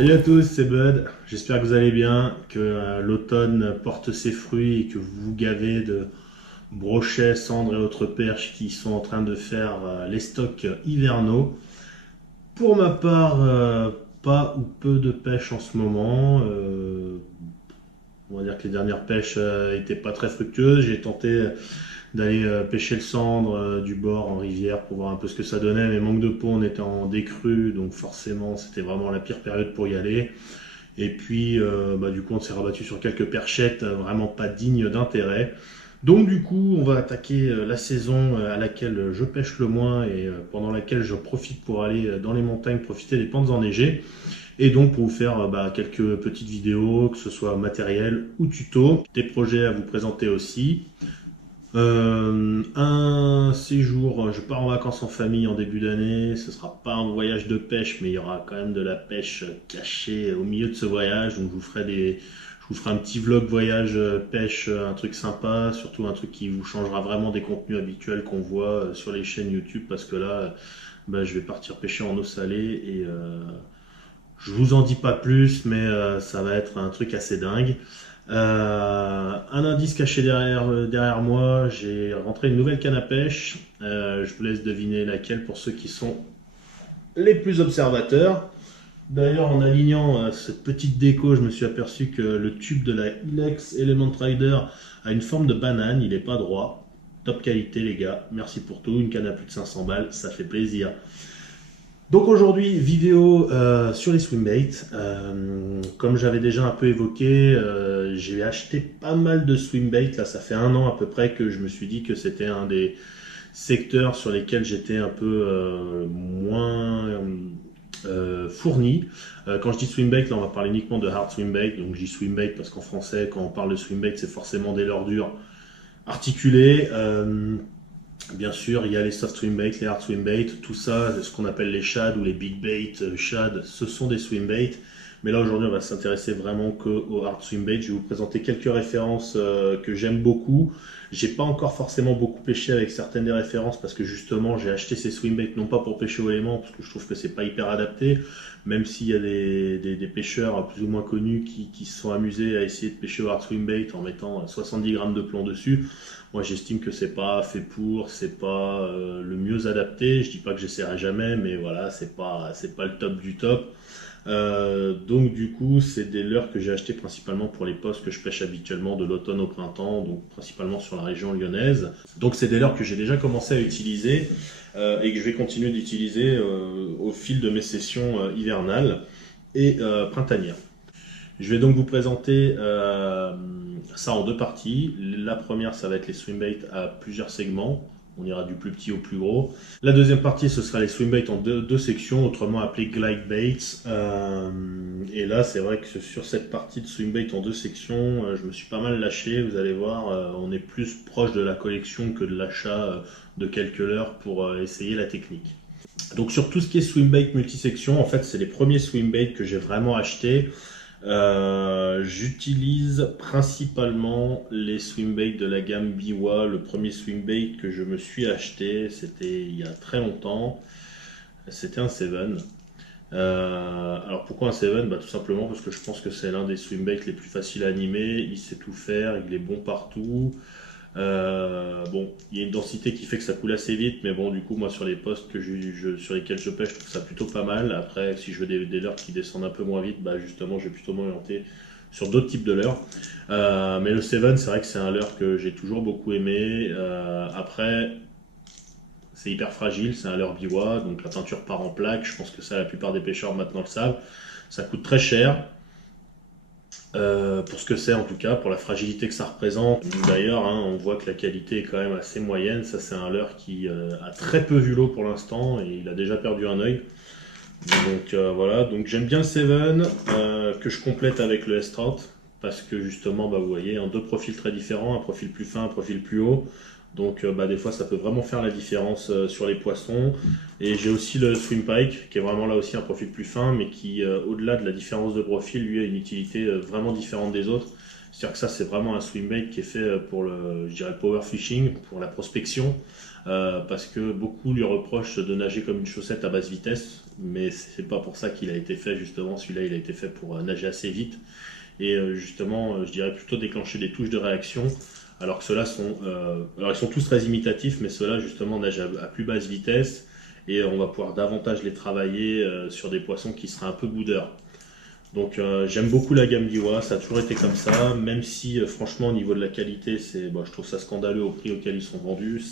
Salut à tous, c'est Bud. J'espère que vous allez bien, que l'automne porte ses fruits et que vous vous gavez de brochets, cendres et autres perches qui sont en train de faire les stocks hivernaux. Pour ma part, pas ou peu de pêche en ce moment. On va dire que les dernières pêches étaient pas très fructueuses. J'ai tenté d'aller pêcher le cendre du bord en rivière pour voir un peu ce que ça donnait, mais manque de peau, on était en décrue, donc forcément c'était vraiment la pire période pour y aller. Et puis, du coup, on s'est rabattu sur quelques perchettes vraiment pas dignes d'intérêt. Donc, du coup, on va attaquer la saison à laquelle je pêche le moins et pendant laquelle je profite pour aller dans les montagnes, profiter des pentes enneigées. Et donc, pour vous faire quelques petites vidéos, que ce soit matériel ou tuto, des projets à vous présenter aussi. Un séjour, je pars en vacances en famille en début d'année. Ce sera pas un voyage de pêche, mais il y aura quand même de la pêche cachée au milieu de ce voyage. Donc je vous ferai un petit vlog voyage pêche, un truc sympa, surtout un truc qui vous changera vraiment des contenus habituels qu'on voit sur les chaînes YouTube, parce que là, je vais partir pêcher en eau salée et je vous en dis pas plus, mais ça va être un truc assez dingue. Un indice caché derrière moi, j'ai rentré une nouvelle canne à pêche. Je vous laisse deviner laquelle pour ceux qui sont les plus observateurs. D'ailleurs, en alignant cette petite déco, je me suis aperçu que le tube de la Ilex Element Rider a une forme de banane, il n'est pas droit. Top qualité les gars, merci pour tout, une canne à plus de 500 balles, ça fait plaisir. Donc aujourd'hui, vidéo sur les swimbaits. Comme j'avais déjà un peu évoqué, j'ai acheté pas mal de swimbaits. Là, ça fait un an à peu près que je me suis dit que c'était un des secteurs sur lesquels j'étais un peu moins fourni. Quand je dis swimbait, là on va parler uniquement de hard swimbait. Donc je dis swimbait parce qu'en français, quand on parle de swimbait, c'est forcément des leurres dures articulées. Bien sûr, il y a les soft swimbaits, les hard swimbaits, tout ça, ce qu'on appelle les shads ou les big bait shad, ce sont des swimbaits. Mais là aujourd'hui, on va s'intéresser vraiment qu'aux hard swimbaits. Je vais vous présenter quelques références que j'aime beaucoup. J'ai pas encore forcément beaucoup pêché avec certaines des références parce que justement, j'ai acheté ces swimbaits non pas pour pêcher au aimant parce que je trouve que c'est pas hyper adapté, même s'il y a des pêcheurs plus ou moins connus qui se sont amusés à essayer de pêcher au hard swimbait en mettant 70 grammes de plomb dessus. Moi, j'estime que c'est pas fait pour, c'est pas le mieux adapté. Je dis pas que j'essaierai jamais, mais voilà, c'est pas le top du top. Donc du coup, c'est des leurres que j'ai acheté principalement pour les postes que je pêche habituellement de l'automne au printemps, donc principalement sur la région lyonnaise. Donc c'est des leurres que j'ai déjà commencé à utiliser et que je vais continuer d'utiliser au fil de mes sessions hivernales et printanières. Je vais donc vous présenter ça en deux parties. La première, ça va être les swimbaits à plusieurs segments. On ira du plus petit au plus gros. La deuxième partie, ce sera les swimbaits en deux sections, autrement appelés glide baits. Et là, c'est vrai que sur cette partie de swimbait en deux sections, je me suis pas mal lâché. Vous allez voir, on est plus proche de la collection que de l'achat de quelques leurres pour essayer la technique. Donc sur tout ce qui est swimbait multisection, en fait, c'est les premiers swimbaits que j'ai vraiment achetés. J'utilise principalement les swimbaits de la gamme Biwa. Le premier swimbait que je me suis acheté, c'était il y a très longtemps. C'était un Seven. Alors pourquoi un Seven? Tout simplement parce que je pense que c'est l'un des swimbaits les plus faciles à animer. Il sait tout faire, il est bon partout. Il y a une densité qui fait que ça coule assez vite, mais bon, du coup, moi, sur les postes sur lesquels je pêche, je trouve ça plutôt pas mal. Après, si je veux des leurres qui descendent un peu moins vite, justement, je vais plutôt m'orienter sur d'autres types de leurres. Mais le Seven, c'est vrai que c'est un leurre que j'ai toujours beaucoup aimé. Après, c'est hyper fragile, c'est un leurre biwa, donc la peinture part en plaque. Je pense que ça, la plupart des pêcheurs maintenant le savent. Ça coûte très cher. Pour ce que c'est en tout cas, pour la fragilité que ça représente. D'ailleurs, on voit que la qualité est quand même assez moyenne. Ça, c'est un leurre qui a très peu vu l'eau pour l'instant et il a déjà perdu un œil. Donc voilà, donc j'aime bien le Seven que je complète avec le S30 parce que justement, vous voyez, deux profils très différents, un profil plus fin, un profil plus haut. Donc des fois ça peut vraiment faire la différence sur les poissons. Et j'ai aussi le Swim Pike qui est vraiment là aussi un profil plus fin mais qui au-delà de la différence de profil lui a une utilité vraiment différente des autres C'est-à-dire que ça, c'est vraiment un swimbait qui est fait pour le, je dirais, le power fishing, pour la prospection, parce que beaucoup lui reprochent de nager comme une chaussette à basse vitesse, mais c'est pas pour ça qu'il a été fait, justement. Celui-là, il a été fait pour nager assez vite et justement, je dirais plutôt déclencher des touches de réaction. Alors que ceux-là sont, alors ils sont tous très imitatifs, mais ceux-là justement nagent à plus basse vitesse et on va pouvoir davantage les travailler sur des poissons qui seraient un peu boudeurs. Donc j'aime beaucoup la gamme d'Iwa, ça a toujours été comme ça, même si franchement au niveau de la qualité, bon, je trouve ça scandaleux au prix auquel ils sont vendus.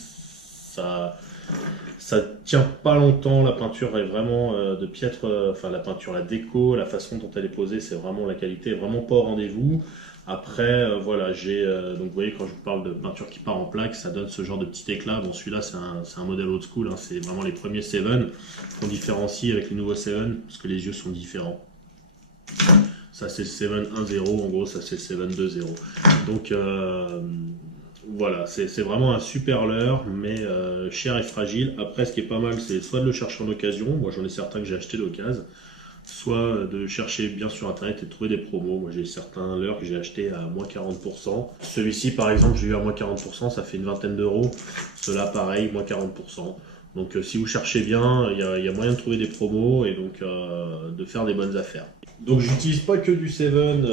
Ça tient pas longtemps, la peinture est vraiment de piètre, enfin la peinture, la déco, la façon dont elle est posée, c'est vraiment la qualité est vraiment pas au rendez-vous. Après, voilà, donc vous voyez quand je vous parle de peinture qui part en plaque, ça donne ce genre de petit éclat. Bon, celui-là c'est un modèle old school, hein, c'est vraiment les premiers Seven qu'on différencie avec les nouveaux Seven parce que les yeux sont différents. Ça c'est le 7 1.0, en gros ça c'est le 7 2.0. Donc voilà, c'est vraiment un super leurre, mais cher et fragile. Après ce qui est pas mal, c'est soit de le chercher en occasion, moi j'en ai certains que j'ai acheté d'occasion, soit de chercher bien sur internet et de trouver des promos. Moi j'ai certains leurres que j'ai acheté à moins 40%. Celui-ci par exemple j'ai eu à moins 40%, ça fait une vingtaine d'euros. Cela pareil, moins 40%. Donc si vous cherchez bien, il y a moyen de trouver des promos et donc de faire des bonnes affaires. Donc j'utilise pas que du Seven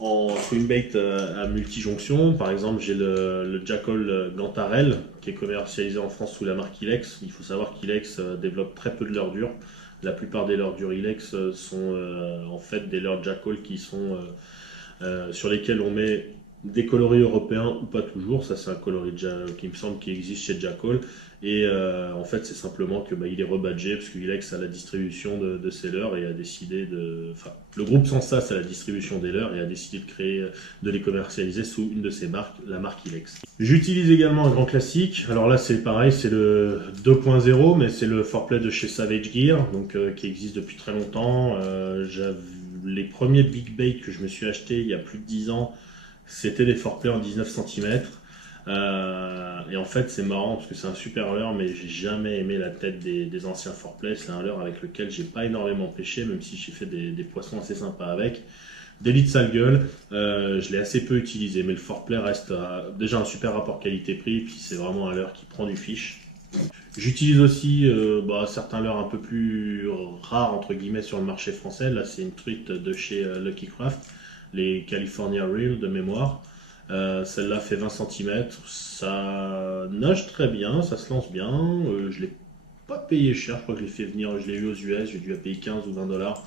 en swimbait à multijonction. Par exemple, j'ai le Jackall Gantarelle qui est commercialisé en France sous la marque Ilex. Il faut savoir qu'Ilex développe très peu de leurres dures. La plupart des leurres dures Ilex sont en fait des leurres Jackall qui sont sur lesquels on met des coloris européens ou pas toujours. Ça c'est un coloris qui me semble qui existe chez Jackall. Et en fait, c'est simplement que il est rebadgé parce qu'Ilex a la distribution de ses leurres et a décidé enfin, le groupe Sensas a la distribution des leurres et a décidé de les commercialiser sous une de ses marques, la marque Ilex. J'utilise également un grand classique. Alors là, c'est pareil, c'est le 2.0, mais c'est le foreplay de chez Savage Gear, donc qui existe depuis très longtemps. Les premiers big bait que je me suis acheté il y a plus de 10 ans, c'était des foreplays en 19 cm. Et en fait, c'est marrant parce que c'est un super leurre, mais j'ai jamais aimé la tête des anciens foreplay. C'est un leurre avec lequel j'ai pas énormément pêché, même si j'ai fait des poissons assez sympas avec. D'élite sale gueule, je l'ai assez peu utilisé, mais le foreplay reste déjà un super rapport qualité-prix, puis c'est vraiment un leurre qui prend du fiche. J'utilise aussi certains leurres un peu plus rares entre guillemets sur le marché français. Là, c'est une truite de chez Lucky Craft, les California Reel de mémoire. Celle-là fait 20 cm, ça nage très bien, ça se lance bien. Je l'ai pas payé cher, je crois que je l'ai fait venir, je l'ai eu aux US, j'ai dû la payer 15 ou 20 dollars.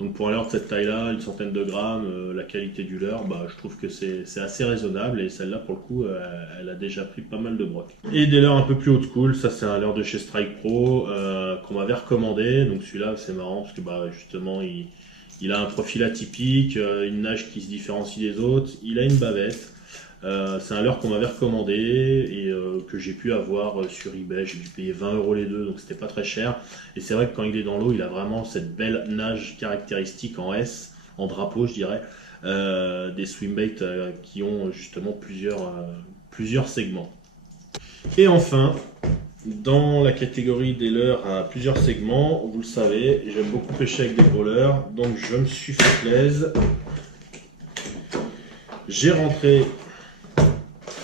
Donc pour un leurre de cette taille-là, une centaine de grammes, la qualité du leurre, je trouve que c'est assez raisonnable et celle-là pour le coup, elle a déjà pris pas mal de broc. Et des leurres un peu plus old school, ça c'est un leurre de chez Strike Pro qu'on m'avait recommandé. Donc celui-là c'est marrant parce que justement il a un profil atypique, une nage qui se différencie des autres, il a une bavette. C'est un leurre qu'on m'avait recommandé et que j'ai pu avoir sur eBay. J'ai dû payer 20 euros les deux, donc c'était pas très cher. Et c'est vrai que quand il est dans l'eau, il a vraiment cette belle nage caractéristique en S, en drapeau, je dirais, des swimbaits qui ont justement plusieurs segments. Et enfin, dans la catégorie des leurres à plusieurs segments, vous le savez, j'aime beaucoup pêcher avec des gros leurres, donc je me suis fait plaisir. J'ai rentré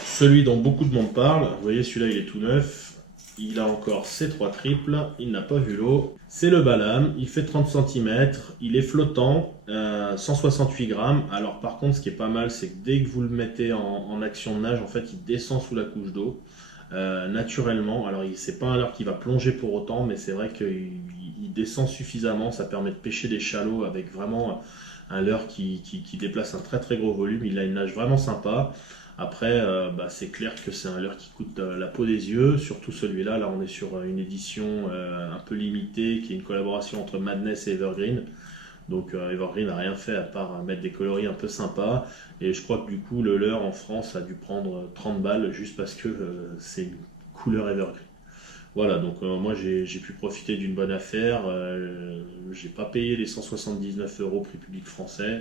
celui dont beaucoup de monde parle. Vous voyez, celui-là, il est tout neuf. Il a encore ses 3 triples. Il n'a pas vu l'eau. C'est le Balam. Il fait 30 cm. Il est flottant. 168 grammes. Alors, par contre, ce qui est pas mal, c'est que dès que vous le mettez en action de nage, en fait, il descend sous la couche d'eau. Naturellement. Alors, c'est pas un leurre qui va plonger pour autant, mais c'est vrai qu'il descend suffisamment. Ça permet de pêcher des shallots avec vraiment un leurre qui déplace un très très gros volume. Il a une nage vraiment sympa. Après, c'est clair que c'est un leurre qui coûte la peau des yeux, surtout celui-là. Là, on est sur une édition un peu limitée, qui est une collaboration entre Madness et Evergreen. Donc Evergreen n'a rien fait à part mettre des coloris un peu sympas. Et je crois que du coup, le leurre en France a dû prendre 30 balles juste parce que c'est une couleur Evergreen. Voilà, donc moi j'ai pu profiter d'une bonne affaire. J'ai pas payé les 179 euros prix public français.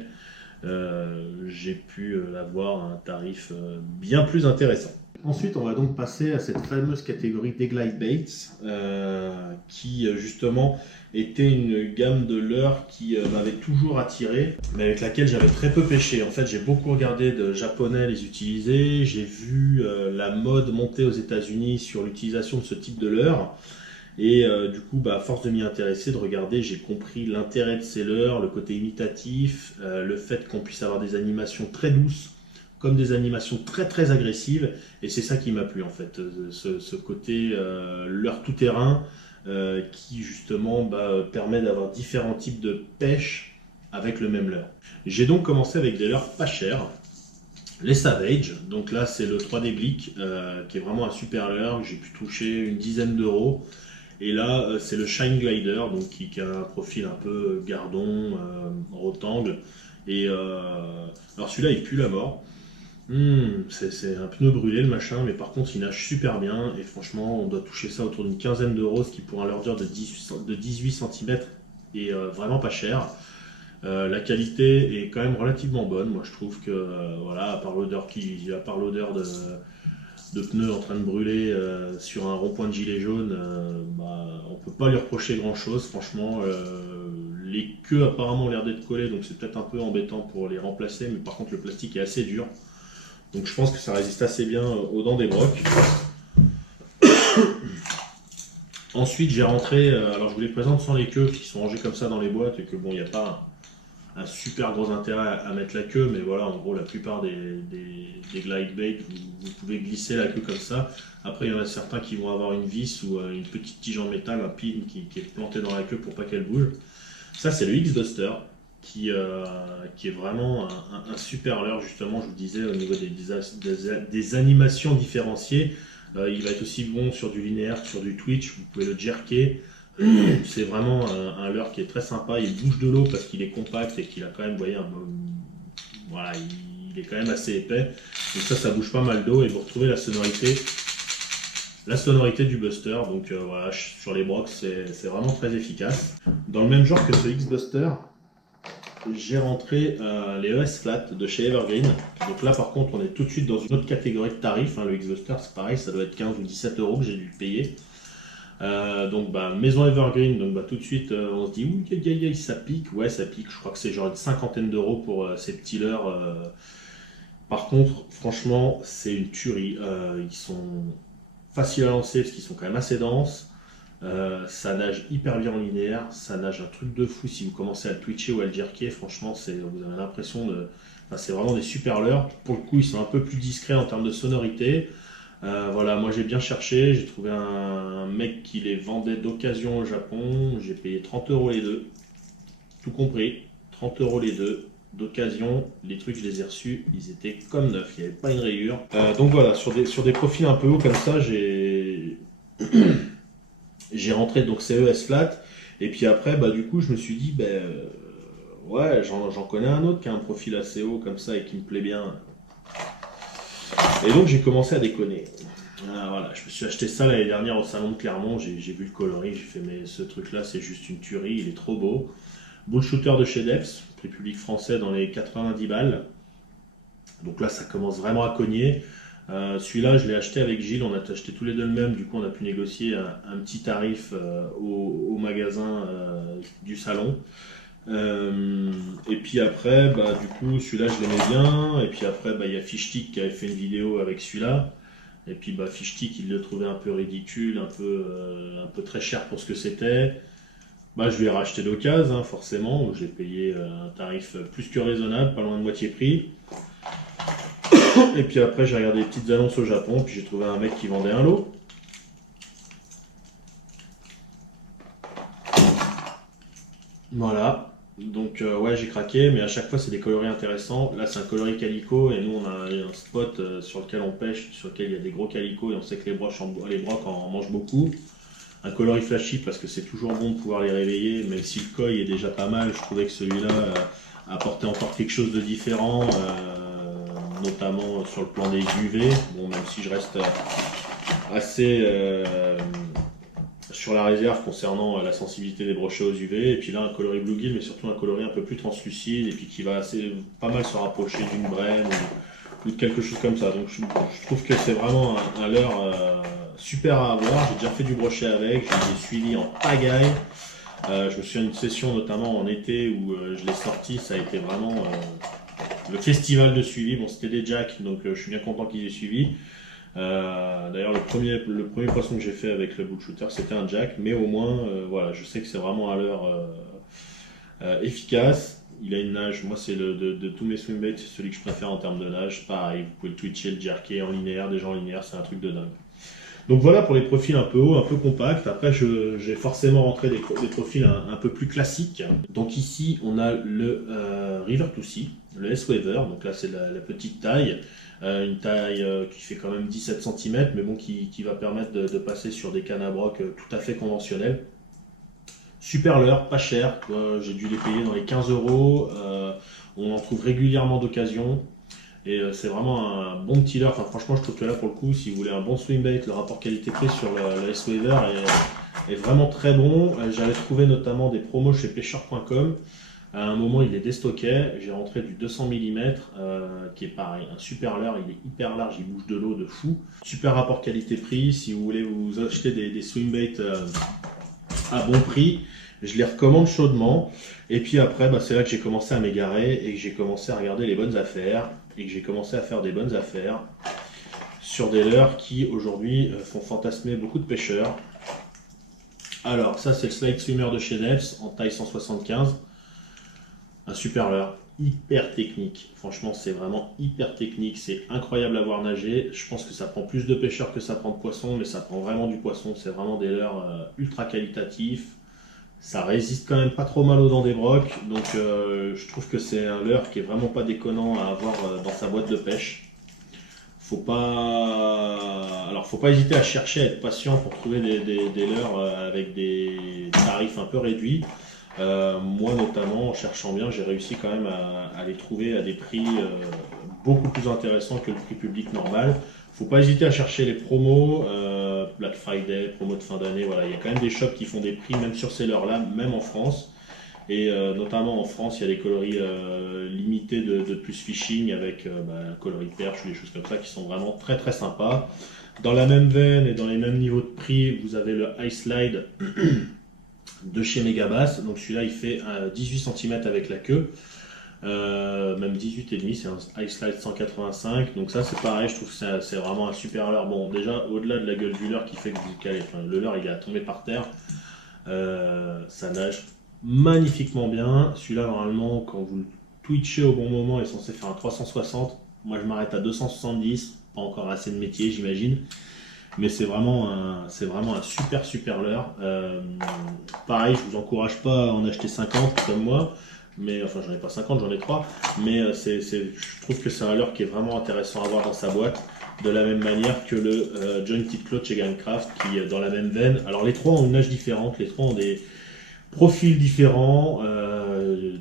J'ai pu avoir un tarif bien plus intéressant. Ensuite, on va donc passer à cette fameuse catégorie des glide baits, qui justement était une gamme de leurres qui m'avait toujours attiré, mais avec laquelle j'avais très peu pêché. En fait, j'ai beaucoup regardé de japonais les utiliser, j'ai vu la mode monter aux États-Unis sur l'utilisation de ce type de leurre. Et du coup, à force de m'y intéresser, de regarder, j'ai compris l'intérêt de ces leurres, le côté imitatif, le fait qu'on puisse avoir des animations très douces, comme des animations très très agressives. Et c'est ça qui m'a plu en fait, ce côté leurre tout-terrain qui justement permet d'avoir différents types de pêche avec le même leurre. J'ai donc commencé avec des leurres pas chères. Les Savage, donc là c'est le 3D Blick, qui est vraiment un super leurre, j'ai pu toucher une dizaine d'euros. Et là, c'est le Shine Glider, donc qui a un profil un peu gardon, rectangle. Et alors celui-là, il pue la mort. C'est un pneu brûlé le machin, mais par contre, il nage super bien. Et franchement, on doit toucher ça autour d'une quinzaine d'euros, ce qui pour un leurre de 18 cm est vraiment pas cher. La qualité est quand même relativement bonne. Moi, je trouve que, voilà, à part l'odeur de pneus en train de brûler sur un rond-point de gilet jaune, on peut pas lui reprocher grand-chose. Franchement, les queues apparemment ont l'air d'être collées, donc c'est peut-être un peu embêtant pour les remplacer, mais par contre le plastique est assez dur. Donc je pense que ça résiste assez bien aux dents des brocs. Ensuite j'ai rentré, alors je vous les présente sans les queues qui sont rangées comme ça dans les boîtes et que bon il n'y a pas un super gros intérêt à mettre la queue, mais voilà, en gros, la plupart des glide bait, vous pouvez glisser la queue comme ça. Après, il y en a certains qui vont avoir une vis ou une petite tige en métal, un pin qui est planté dans la queue pour pas qu'elle bouge. Ça, c'est le X-Buster, qui est vraiment un super leurre, justement, je vous disais, au niveau des animations différenciées. Il va être aussi bon sur du linéaire que sur du Twitch, vous pouvez le jerker. C'est vraiment un leurre qui est très sympa, il bouge de l'eau parce qu'il est compact et qu'il a quand même, vous voyez, voilà, il est quand même assez épais. Donc ça bouge pas mal d'eau et vous retrouvez la sonorité du Buster. Donc voilà, sur les brocs, c'est vraiment très efficace. Dans le même genre que ce X-Buster, j'ai rentré les ES Flat de chez Evergreen. Donc là par contre on est tout de suite dans une autre catégorie de tarifs, hein. Le X-Buster c'est pareil, ça doit être 15 ou 17 euros que j'ai dû le payer. Donc maison Evergreen, donc tout de suite on se dit oui ça pique, ouais ça pique, je crois que c'est genre une cinquantaine d'euros pour ces petits leurres. Par contre franchement c'est une tuerie, ils sont faciles à lancer parce qu'ils sont quand même assez denses. Ça nage hyper bien en linéaire, ça nage un truc de fou si vous commencez à le twitcher ou à le jerker, franchement vous avez l'impression de... Enfin, c'est vraiment des super leurres, pour le coup ils sont un peu plus discrets en termes de sonorité. Voilà, moi j'ai bien cherché, j'ai trouvé un mec qui les vendait d'occasion au Japon, j'ai payé 30 euros les deux, tout compris, 30 euros les deux, d'occasion, les trucs je les ai reçus, ils étaient comme neufs, il n'y avait pas une rayure. Donc voilà, sur des profils un peu hauts comme ça, j'ai rentré donc CES flat, et puis après, du coup, je me suis dit, ouais, j'en connais un autre qui a un profil assez haut comme ça et qui me plaît bien. Et donc j'ai commencé à déconner. Voilà, je me suis acheté ça l'année dernière au salon de Clermont, j'ai vu le coloris, j'ai fait mais ce truc là c'est juste une tuerie, il est trop beau. Bull shooter de chez Deps, prix public français dans les 90 balles. Donc là ça commence vraiment à cogner. Celui-là je l'ai acheté avec Gilles, on a acheté tous les deux le même, du coup on a pu négocier un petit tarif au magasin du salon. Et puis après, du coup, celui-là je l'aimais bien. Et puis après, il y a Fishtick qui avait fait une vidéo avec celui-là. Et puis Fishtick, il le trouvait un peu ridicule, un peu très cher pour ce que c'était. Je lui ai racheté d'occasion, hein, forcément. J'ai payé un tarif plus que raisonnable, pas loin de moitié prix. Et puis après, j'ai regardé les petites annonces au Japon. Puis j'ai trouvé un mec qui vendait un lot. Voilà. Donc ouais j'ai craqué, mais à chaque fois c'est des coloris intéressants. Là c'est un coloris calico et nous on a un spot sur lequel on pêche, sur lequel il y a des gros calicots et on sait que les brocs en mangent beaucoup. Un coloris flashy parce que c'est toujours bon de pouvoir les réveiller, même si le koi est déjà pas mal, je trouvais que celui-là apportait encore quelque chose de différent, notamment sur le plan des UV. Bon même si je reste assez... sur la réserve concernant la sensibilité des brochets aux UV, et puis là un coloris bluegill, mais surtout un coloris un peu plus translucide, et puis qui va pas mal se rapprocher d'une brenne ou quelque chose comme ça. Donc je trouve que c'est vraiment un leurre super à avoir. J'ai déjà fait du brochet avec, je l'ai suivi en pagaille. Je me souviens d'une session notamment en été où je l'ai sorti, ça a été vraiment le festival de suivi. Bon, c'était des jacks, donc je suis bien content qu'ils aient suivi. D'ailleurs, le premier poisson que j'ai fait avec le bull shooter, c'était un jack, mais au moins, voilà, je sais que c'est vraiment un leurre efficace. Il a une nage, moi c'est de tous mes swimbaits, c'est celui que je préfère en termes de nage. Pareil, vous pouvez le twitcher, le jerker en linéaire, déjà en linéaire, c'est un truc de dingue. Donc voilà pour les profils un peu hauts, un peu compacts. Après, j'ai forcément rentré des profils un peu plus classiques. Donc ici, on a le River to Sea, le S-Waver. Donc là, c'est la petite taille. Une taille qui fait quand même 17 cm, mais bon, qui va permettre de passer sur des cannes à broc tout à fait conventionnelles. Super leurre, pas cher. J'ai dû les payer dans les 15 euros. On en trouve régulièrement d'occasion. Et c'est vraiment un bon petit leurre. Enfin, franchement, je trouve que là, pour le coup, si vous voulez un bon swimbait, le rapport qualité-prix sur le S-Waver est vraiment très bon. J'avais trouvé notamment des promos chez pêcheur.com. À un moment, il les déstockait. J'ai rentré du 200 mm, qui est pareil, un super leurre. Il est hyper large, il bouge de l'eau de fou. Super rapport qualité-prix. Si vous voulez vous acheter des swimbaits à bon prix, je les recommande chaudement. Et puis après, c'est là que j'ai commencé à m'égarer et que j'ai commencé à regarder les bonnes affaires et que j'ai commencé à faire des bonnes affaires sur des leurres qui aujourd'hui font fantasmer beaucoup de pêcheurs. Alors ça, c'est le Slide Swimmer de chez Nels en taille 175. Un super leurre, hyper technique. Franchement, c'est vraiment hyper technique. C'est incroyable à voir nager. Je pense que ça prend plus de pêcheurs que ça prend de poissons, mais ça prend vraiment du poisson. C'est vraiment des leurres ultra qualitatifs. Ça résiste quand même pas trop mal aux dents des brocs, donc je trouve que c'est un leurre qui est vraiment pas déconnant à avoir dans sa boîte de pêche. Faut pas hésiter à chercher, à être patient pour trouver des leurres avec des tarifs un peu réduits. Moi notamment, en cherchant bien, j'ai réussi quand même à les trouver à des prix beaucoup plus intéressants que le prix public normal. Faut pas hésiter à chercher les promos, Black Friday, promos de fin d'année, voilà, il y a quand même des shops qui font des prix même sur ces leurres-là, même en France. Et notamment en France, il y a des coloris limités de plus fishing avec coloris perche ou des choses comme ça qui sont vraiment très très sympas. Dans la même veine et dans les mêmes niveaux de prix, vous avez le Ice Slide de chez Megabass. Donc celui-là, il fait 18 cm avec la queue. Même 18,5, c'est un Ice Slide 185, donc ça c'est pareil, je trouve que c'est vraiment un super leurre. Bon, déjà au-delà de la gueule du leurre qui fait que le leurre il est à tomber par terre, ça nage magnifiquement bien. Celui-là, normalement, quand vous le twitchez au bon moment, est censé faire un 360. Moi je m'arrête à 270, pas encore assez de métier, j'imagine. Mais c'est vraiment un super leurre. Pareil, je vous encourage pas à en acheter 50 comme moi. Mais enfin, j'en ai pas 50, j'en ai 3. Mais je trouve que c'est un leurre qui est vraiment intéressant à avoir dans sa boîte. De la même manière que le Jointed Claw chez Gamecraft, qui est dans la même veine. Alors, les trois ont une nage différente. Les trois ont des profils différents,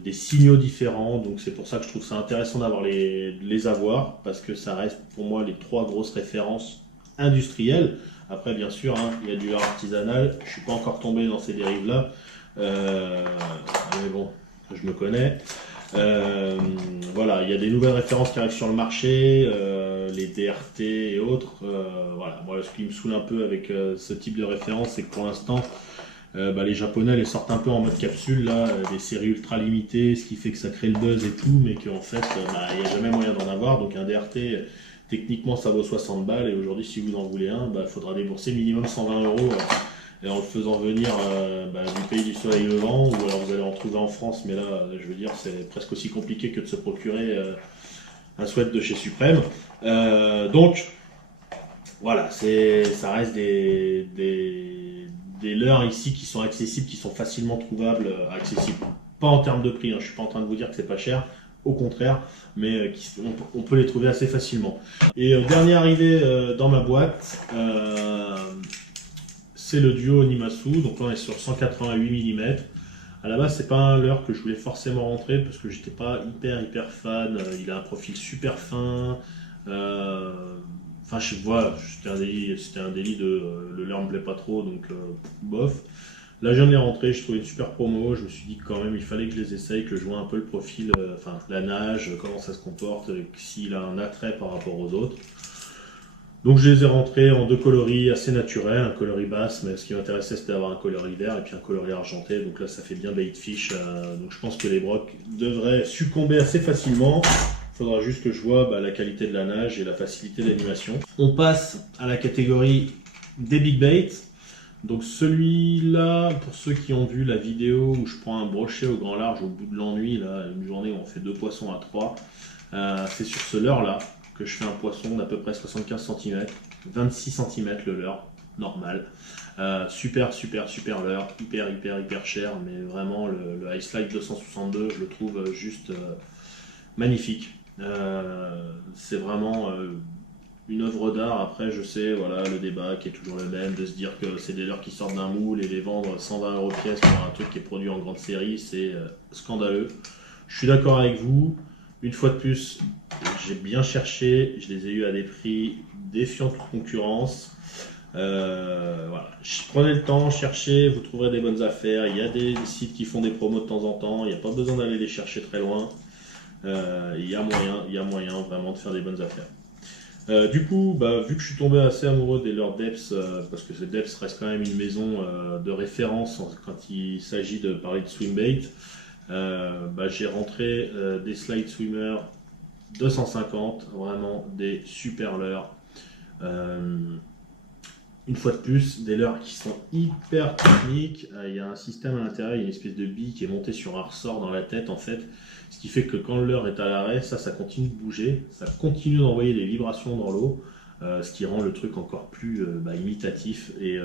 des signaux différents. Donc, c'est pour ça que je trouve ça intéressant d'avoir les avoir. Parce que ça reste pour moi les trois grosses références industrielles. Après, bien sûr, il y a du leurre artisanal. Je suis pas encore tombé dans ces dérives-là. Mais bon, je me connais. Voilà, il y a des nouvelles références qui arrivent sur le marché, les DRT et autres. Voilà, moi, ce qui me saoule un peu avec ce type de référence, c'est que pour l'instant, les Japonais les sortent un peu en mode capsule, là, des séries ultra limitées, ce qui fait que ça crée le buzz et tout, mais qu'en fait, il n'y a jamais moyen d'en avoir. Donc un DRT, techniquement, ça vaut 60 balles, et aujourd'hui, si vous en voulez un, il faudra débourser minimum 120 euros. Et en le faisant venir du pays du soleil levant, ou alors vous allez en trouver en France, mais là, je veux dire, c'est presque aussi compliqué que de se procurer un sweat de chez Suprême. Donc, voilà, ça reste des leurres ici qui sont accessibles, qui sont facilement trouvables, accessibles. Pas en termes de prix, je suis pas en train de vous dire que c'est pas cher, au contraire, mais on peut les trouver assez facilement. Et dernier arrivé dans ma boîte, c'est le duo Nimasu, donc là on est sur 188 mm. À la base, c'est pas un leurre que je voulais forcément rentrer parce que j'étais pas hyper fan. Il a un profil super fin. Enfin, je vois, c'était un délit le leurre me plaît pas trop, donc bof. Là, je viens de les rentrer, je trouvais une super promo. Je me suis dit que quand même, il fallait que je les essaye, que je vois un peu le profil, enfin la nage, comment ça se comporte, s'il a un attrait par rapport aux autres. Donc je les ai rentrés en deux coloris assez naturels, un coloris basse, mais ce qui m'intéressait c'était d'avoir un coloris vert et puis un coloris argenté. Donc là, ça fait bien bait fish. Donc je pense que les brocs devraient succomber assez facilement. Il faudra juste que je vois la qualité de la nage et la facilité d'animation. On passe à la catégorie des big baits. Donc celui-là, pour ceux qui ont vu la vidéo où je prends un brochet au grand large au bout de l'ennui, là, une journée où on fait deux poissons à trois, c'est sur ce leurre-là que je fais un poisson d'à peu près 75 cm, 26 cm le leurre, normal. Super leurre, hyper cher, mais vraiment le Ice Slide 262, je le trouve juste magnifique. C'est vraiment une œuvre d'art. Après, je sais, voilà, le débat qui est toujours le même, de se dire que c'est des leurres qui sortent d'un moule et les vendre 120 € pièce pour un truc qui est produit en grande série, c'est scandaleux. Je suis d'accord avec vous. Une fois de plus, j'ai bien cherché, je les ai eu à des prix défiant toute concurrence. Voilà. Prenez le temps, cherchez, vous trouverez des bonnes affaires. Il y a des sites qui font des promos de temps en temps, il n'y a pas besoin d'aller les chercher très loin. Il y a moyen vraiment de faire des bonnes affaires. Du coup, vu que je suis tombé assez amoureux des leurres Depths, parce que Depths reste quand même une maison de référence quand il s'agit de parler de swimbait, j'ai rentré des Slide Swimmer 250, vraiment des super leurres. Une fois de plus, des leurres qui sont hyper techniques. Il y a un système à l'intérieur, il y a une espèce de bille qui est montée sur un ressort dans la tête en fait. Ce qui fait que quand le leurre est à l'arrêt, ça continue de bouger, ça continue d'envoyer des vibrations dans l'eau, ce qui rend le truc encore plus imitatif. Et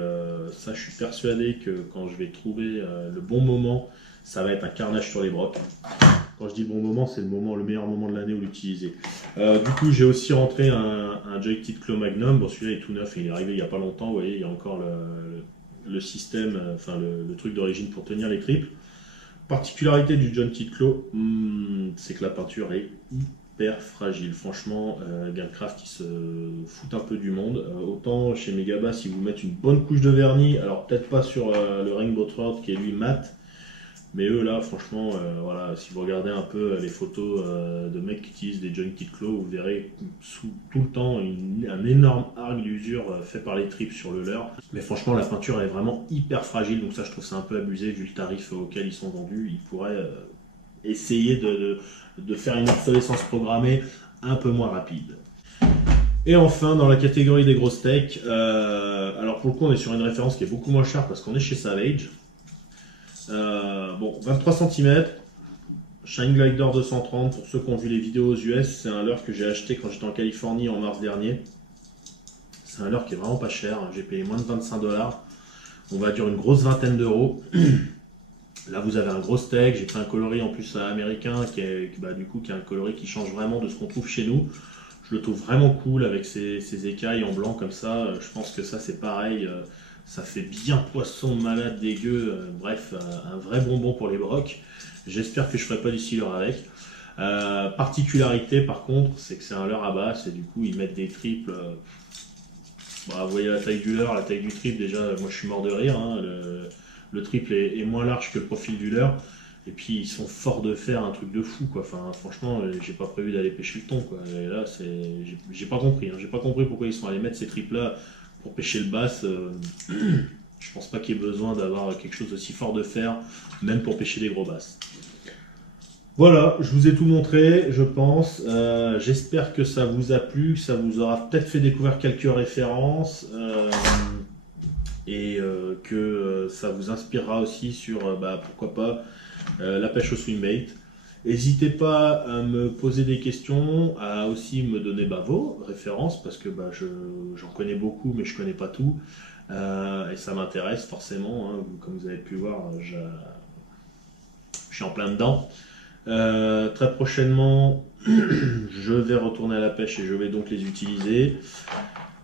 ça, je suis persuadé que quand je vais trouver le bon moment, ça va être un carnage sur les brocs. Quand je dis bon moment, c'est le meilleur moment de l'année où l'utiliser. Du coup, j'ai aussi rentré un Joytite Claw Magnum. Bon, celui-là est tout neuf, il est arrivé il n'y a pas longtemps. Vous voyez, il y a encore le système, enfin le truc d'origine pour tenir les triples. Particularité du Joytite Claw, c'est que la peinture est hyper fragile. Franchement, Gamecraft, ils se foutent un peu du monde. Autant chez Megabass, ils vous mettent une bonne couche de vernis. Alors, peut-être pas sur le Rainbow Trout qui est lui mat. Mais eux là, franchement, voilà, si vous regardez un peu les photos de mecs qui utilisent des Joytite Claw, vous verrez tout le temps un énorme arc d'usure fait par les tripes sur le leurre. Mais franchement, la peinture elle est vraiment hyper fragile, donc ça je trouve ça un peu abusé vu le tarif auquel ils sont vendus. Ils pourraient essayer de faire une obsolescence programmée un peu moins rapide. Et enfin, dans la catégorie des grosses techs, alors pour le coup on est sur une référence qui est beaucoup moins chère parce qu'on est chez Savage. 23 cm, Shine Glider 230, pour ceux qui ont vu les vidéos aux US, c'est un leurre que j'ai acheté quand j'étais en Californie en mars dernier. C'est un leurre qui est vraiment pas cher, j'ai payé moins de 25$, on va dire une grosse vingtaine d'euros. Là vous avez un gros steak, j'ai pris un coloris en plus américain qui est un coloris qui change vraiment de ce qu'on trouve chez nous. Je le trouve vraiment cool avec ses écailles en blanc comme ça, je pense que ça c'est pareil. Ça fait bien poisson malade dégueu, bref, un vrai bonbon pour les brocs. J'espère que je ne ferai pas du sealer avec. Particularité par contre, c'est que c'est un leurre à basse et du coup ils mettent des triples. Vous voyez la taille du leurre, la taille du triple, déjà moi je suis mort de rire. Hein. Le triple est moins large que le profil du leurre. Et puis ils sont forts de faire un truc de fou quoi. Enfin franchement j'ai pas prévu d'aller pêcher le thon quoi. Et là j'ai pas compris. Hein. J'ai pas compris pourquoi ils sont allés mettre ces triples là pour pêcher le bass. Je pense pas qu'il y ait besoin d'avoir quelque chose aussi fort de fer, même pour pêcher des gros basses. Voilà, je vous ai tout montré, je pense. J'espère que ça vous a plu, que ça vous aura peut-être fait découvrir quelques références et que ça vous inspirera aussi sur, pourquoi pas, la pêche au swimbait. N'hésitez pas à me poser des questions, à aussi me donner vos références, parce que j'en connais beaucoup, mais je connais pas tout. Et ça m'intéresse forcément, hein. Comme vous avez pu voir, je suis en plein dedans. Très prochainement, je vais retourner à la pêche et je vais donc les utiliser.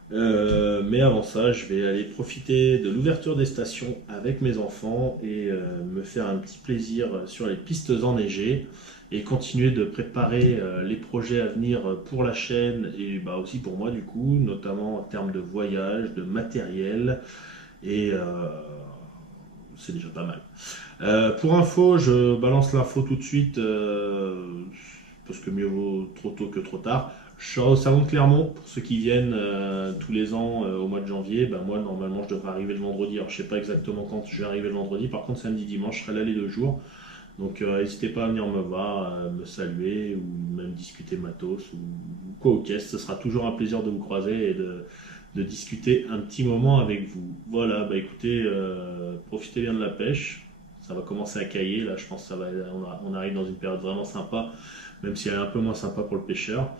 Mais avant ça, je vais aller profiter de l'ouverture des stations avec mes enfants et me faire un petit plaisir sur les pistes enneigées et continuer de préparer les projets à venir pour la chaîne et aussi pour moi du coup, notamment en termes de voyage, de matériel et c'est déjà pas mal. Pour info, je balance l'info tout de suite, parce que mieux vaut trop tôt que trop tard. Je serai au salon de Clermont, pour ceux qui viennent tous les ans au mois de janvier. Ben, moi, normalement, je devrais arriver le vendredi. Alors, je sais pas exactement quand je vais arriver le vendredi. Par contre, samedi, dimanche, je serai là les 2 jours. Donc, n'hésitez pas à venir me voir, me saluer ou même discuter matos ou quoi au caisse. Ce sera toujours un plaisir de vous croiser et de discuter un petit moment avec vous. Voilà, bah écoutez, profitez bien de la pêche. Ça va commencer à cailler. Là, je pense que on arrive dans une période vraiment sympa, même si elle est un peu moins sympa pour le pêcheur.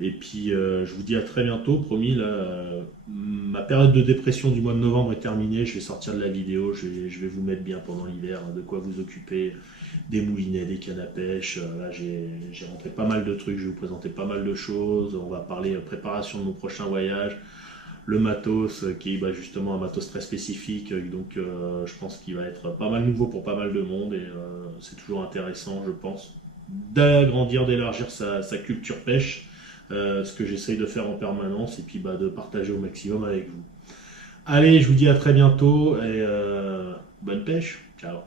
Et puis, je vous dis à très bientôt, promis. Là, ma période de dépression du mois de novembre est terminée. Je vais sortir de la vidéo. Je vais vous mettre bien pendant l'hiver, de quoi vous occuper. Des moulinets, des cannes à pêche. Là, j'ai rentré pas mal de trucs. Je vais vous présenter pas mal de choses. On va parler préparation de mon prochain voyage. Le matos, qui est justement un matos très spécifique. Donc, je pense qu'il va être pas mal nouveau pour pas mal de monde. Et c'est toujours intéressant, je pense, d'agrandir, d'élargir sa culture pêche, ce que j'essaye de faire en permanence, et puis de partager au maximum avec vous. Allez, je vous dis à très bientôt, et bonne pêche, ciao.